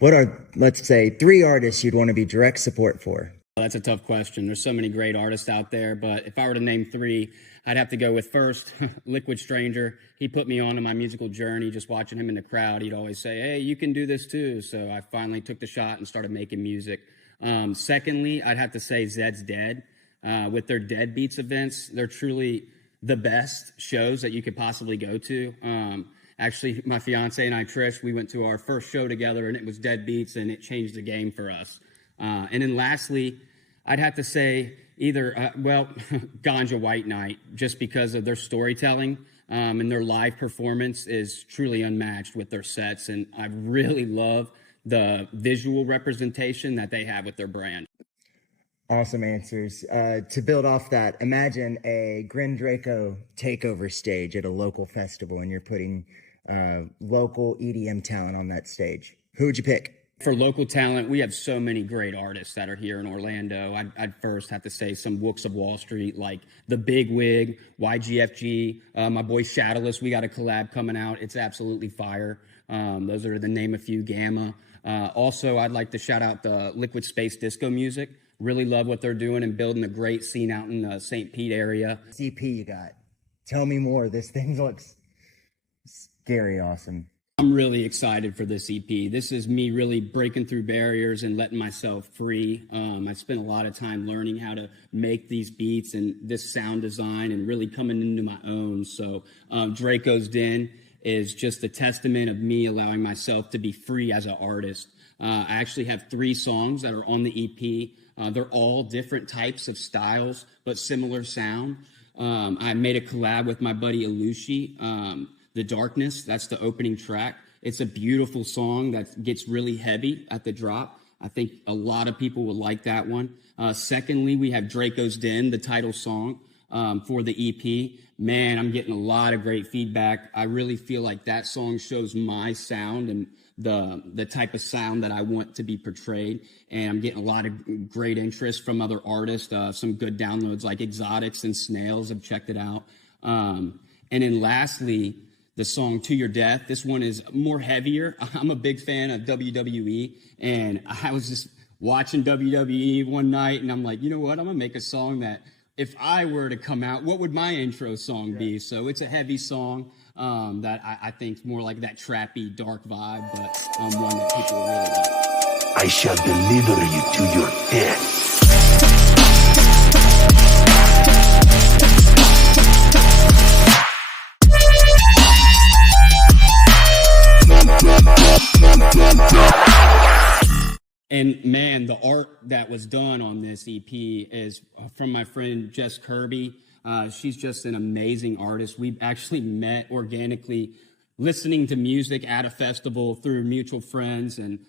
What are, let's say, 3 artists you'd want to be direct support for? Well, that's a tough question. There's so many great artists out there, but if I were to name 3, I'd have to go with first, Liquid Stranger. He put me on to my musical journey. Just watching him in the crowd, he'd always say, "Hey, you can do this too." So I finally took the shot and started making music. Secondly, I'd have to say Zed's Dead. With their Dead Beats events, they're truly the best shows that you could possibly go to. Actually, my fiance and I, Trish, we went to our first show together, and it was Dead Beats, and it changed the game for us. And then lastly, I'd have to say either, Ganja White Night, just because of their storytelling and their live performance is truly unmatched with their sets. And I really love the visual representation that they have with their brand. Awesome answers. To build off that, imagine a Grinn Draco takeover stage at a local festival, and you're putting local EDM talent on that stage. Who would you pick? For local talent, we have so many great artists that are here in Orlando. I'd first have to say some Wooks of Wall Street, like The Big Wig, YGFG, my boy Shadowless. We got a collab coming out. It's absolutely fire. Those are to name a few. Gamma. Also, I'd like to shout out the Liquid Space Disco Music. Really love what they're doing and building a great scene out in the St. Pete area. CP you got. Tell me more. This thing looks scary awesome. I'm really excited for this EP. This is me really breaking through barriers and letting myself free. I spent a lot of time learning how to make these beats and this sound design and really coming into my own. So Draco's Den is just a testament of me allowing myself to be free as an artist. I actually have 3 songs that are on the EP. They're all different types of styles, but similar sound. I made a collab with my buddy Alushi. The Darkness, that's the opening track. It's a beautiful song that gets really heavy at the drop. I think a lot of people will like that one. Secondly, we have Draco's Den, the title song for the EP. Man, I'm getting a lot of great feedback. I really feel like that song shows my sound and the type of sound that I want to be portrayed. And I'm getting a lot of great interest from other artists. Some good downloads like Exotics and Snails have checked it out. And then lastly, the song To Your Death. This one is more heavier. I'm a big fan of WWE, and I was just watching WWE one night, and I'm like, you know what? I'm going to make a song that if I were to come out, what would my intro song be? So it's a heavy song that I think is more like that trappy, dark vibe, but one that people really like. I shall deliver you to your death. And man, the art that was done on this EP is from my friend Jess Kirby. She's just an amazing artist. We've actually met organically listening to music at a festival through mutual friends. And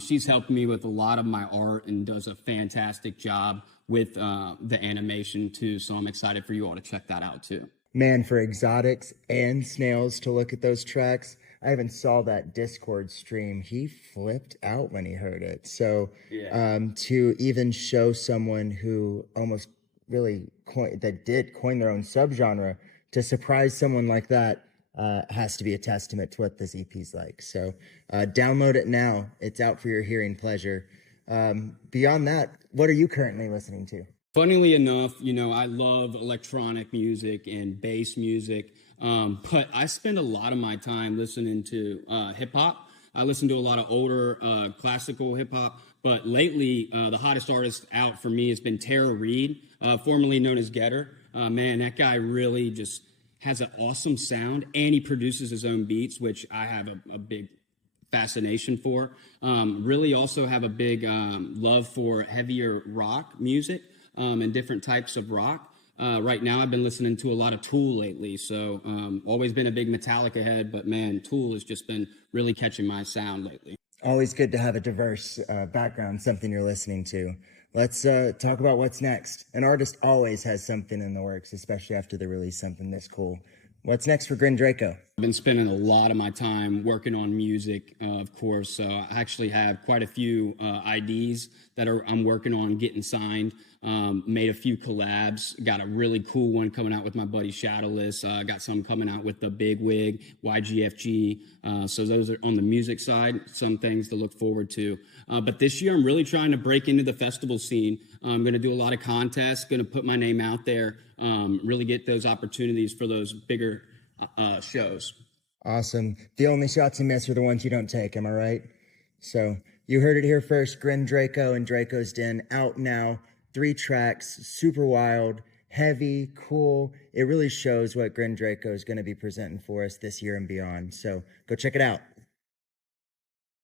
she's helped me with a lot of my art and does a fantastic job with the animation too. So I'm excited for you all to check that out too. Man, for Exotics and Snails to look at those tracks, I even saw that Discord stream. He flipped out when he heard it. So to even show someone who almost really did coin their own subgenre, to surprise someone like that has to be a testament to what this EP's like. So download it now. It's out for your hearing pleasure. Beyond that, what are you currently listening to? Funnily enough, you know, I love electronic music and bass music. But I spend a lot of my time listening to hip hop. I listen to a lot of older classical hip hop. But lately, the hottest artist out for me has been Tara Reid, formerly known as Getter. Man, that guy really just has an awesome sound, and he produces his own beats, which I have a big fascination for. Really also have a big love for heavier rock music and different types of rock. Right now, I've been listening to a lot of Tool lately, so always been a big Metallica head, but man, Tool has just been really catching my sound lately. Always good to have a diverse background, something you're listening to. Let's talk about what's next. An artist always has something in the works, especially after they release something this cool. What's next for Grinn Draco? I've been spending a lot of my time working on music, of course. I actually have quite a few IDs that I'm working on getting signed. Made a few collabs. Got a really cool one coming out with my buddy Shadowless. Got some coming out with the Big Wig, YGFG. So those are on the music side, some things to look forward to. But this year, I'm really trying to break into the festival scene. I'm going to do a lot of contests, going to put my name out there, really get those opportunities for those bigger shows. Awesome. The only shots you miss are the ones you don't take, am I right? So you heard it here first. Grinn Draco and Draco's Den out now. 3 tracks, super wild, heavy, cool. It really shows what Grinn Draco is going to be presenting for us this year and beyond. So go check it out.